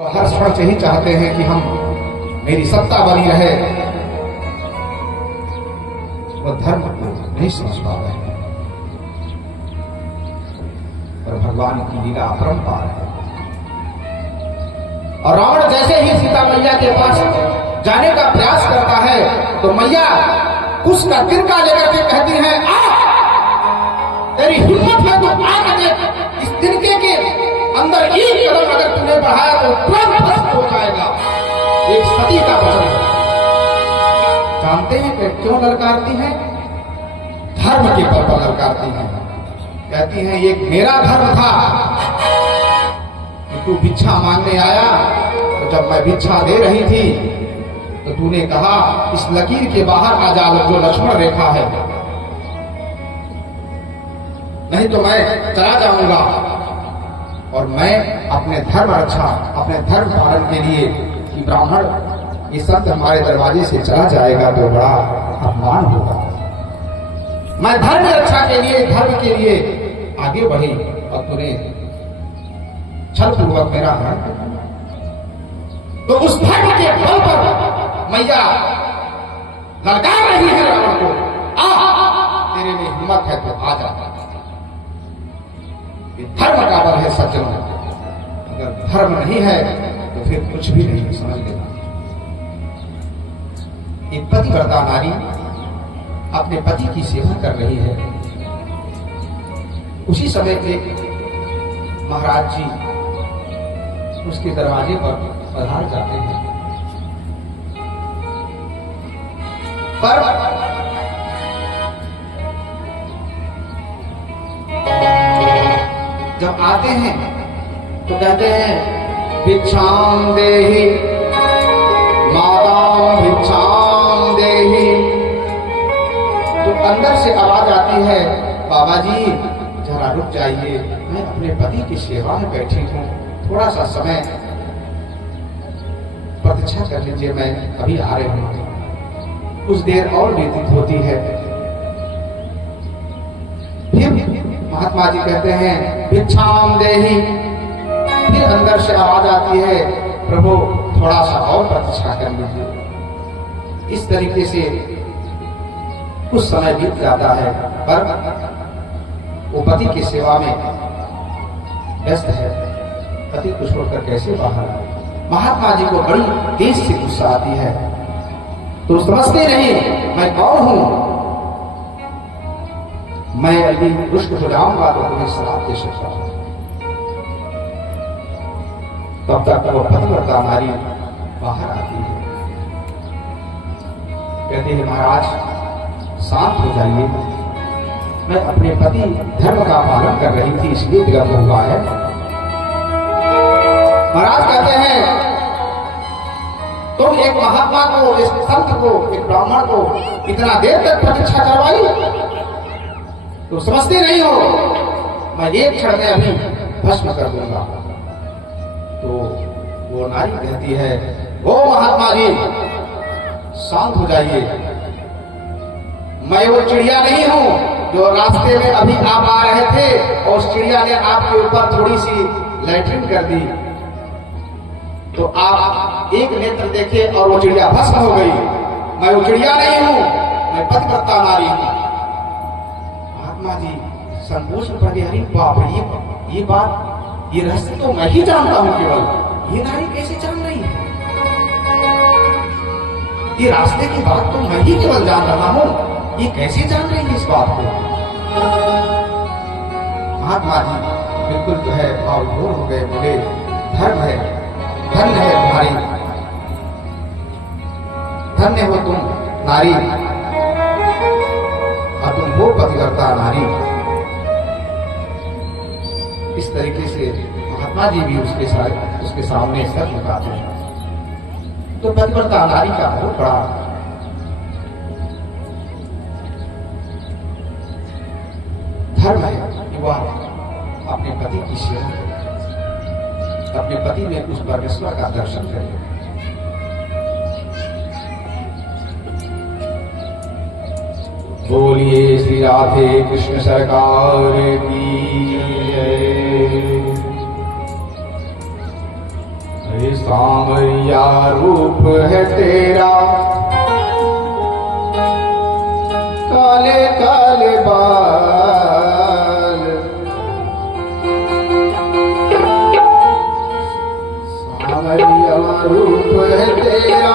हर क्षण से ही चाहते हैं कि हम मेरी सत्ता बनी रहे, वह धर्म को नहीं समझ पा रहे हैं। और भगवान की लीला अपरंपार है। और रावण जैसे ही सीता मैया के पास जाने का प्रयास करता है तो मैया उसका तिनका लेकर के कहती है, आ तेरी हिम्मत है तो आकर देख, इस तिनके के अंदर एक कदम अगर तूने बढ़ाया तो तुरंत भस्म हो जाएगा। एक सती का वचन है। जानते हैं कि क्यों ललकारती है? धर्म के बल पर ललकारती है। कहती हैं ये मेरा धर्म था कि तू भिक्षा मांगने आया, तो जब मैं भिक्षा दे रही थी तो तूने कहा इस लकीर के बाहर आ जा, जो लक्ष्मण रेखा है, नहीं तो मैं चला जाऊंगा। और मैं अपने धर्म रक्षा, अपने धर्म पालन के लिए कि ब्राह्मण ये संत हमारे दरवाजे से चला जाएगा तो बड़ा अपमान होगा। मैं धर्म रक्षा के लिए, धर्म के लिए आगे बढ़ी और तूने छल पूर्वक मेरा हरण कर दिया। तो उस धर्म के बल पर मैया ललकार रही है रावण को, आ तेरे में हिम्मत है तो आ जा। धर्म का बल है सज्जनों। अगर धर्म नहीं है तो फिर कुछ भी नहीं, समझ लेना। एक पतिव्रता नारी अपने पति की सेवा कर रही है। उसी समय एक महाराज जी उसके दरवाजे पर पधार जाते हैं। पर जब आते हैं तो कहते हैं भिक्षाम देहि माताम भिक्षाम देहि। तो अंदर से आवाज आती है, बाबा जी जरा रुक जाइए, मैं अपने पति की सेवा में बैठी हूँ, थोड़ा सा समय प्रतीक्षा कर लीजिए, मैं अभी आ रही हूँ। कुछ देर और व्यतीत होती है। फिर महात्मा जी कहते हैं भिक्षाम देहि। फिर अंदर से आवाज आती है, प्रभु थोड़ा सा और प्रतीक्षा कर लीजिए। इस तरीके से कुछ समय बीत जाता है, पर वो पति की सेवा में व्यस्त है। पति को छोड़कर कैसे बाहर आए? महात्मा जी को बड़ी तेज से गुस्सा आती है। तो समझते नहीं मैं कौन हूं, मैं यदि रुष्ट हो जाऊंगा तो तुम्हें श्राप दे सकता हूं। तब तक वो पतिव्रता नारी बाहर आती है। कहते हैं महाराज शांत हो जाइए, मैं अपने पति धर्म का पालन कर रही थी इसलिए विलंब हुआ है। महाराज कहते हैं तुम एक महात्मा को, एक संत को, एक ब्राह्मण को इतना देर तक प्रतीक्षा करवाई, तो समझते नहीं हो मैं एक क्षण में अभी भस्म कर दूंगा। तो वो नारी कहती है, वो महात्मा जी शांत हो जाइए, मैं वो चिड़िया नहीं हूं जो रास्ते में अभी आप आ रहे थे और उस चिड़िया ने आपके ऊपर थोड़ी सी लैट्रिन कर दी, तो आप एक नेत्र देखे और वो चिड़िया भस्म हो गई। मैं वो चिड़िया नहीं हूं, मैं पतिव्रता नारी हूं। महात्मा जी संकोच में पड़ गए, अरे बाप रे, ये बात, ये रहस्य तो मैं ही जानता हूं, केवल ये नारी कैसे जान रही है? ये रास्ते की बात तो मैं ही केवल जान रहा हूं, ये कैसे जान रही है इस बात को? महात्मा जी बिल्कुल जो है भावविभोर हो गए, बोले धर्म है, धन्य है तुम्हारी, धन्य हो तुम नारी, और तुम हो पतिव्रता नारी। इस तरीके से महात्मा जी भी उसके सामने सर झुकाते हैं। तो पतिव्रता नारी का बहुत बड़ा धर्म है कि वह अपने पति की सेवा करे, अपने पति में उस परमेश्वर का दर्शन करे। बोलिए श्री राधे कृष्ण सरकार की जय। सांवरिया रूप है तेरा, काले काले बाल, सांवरिया रूप है तेरा,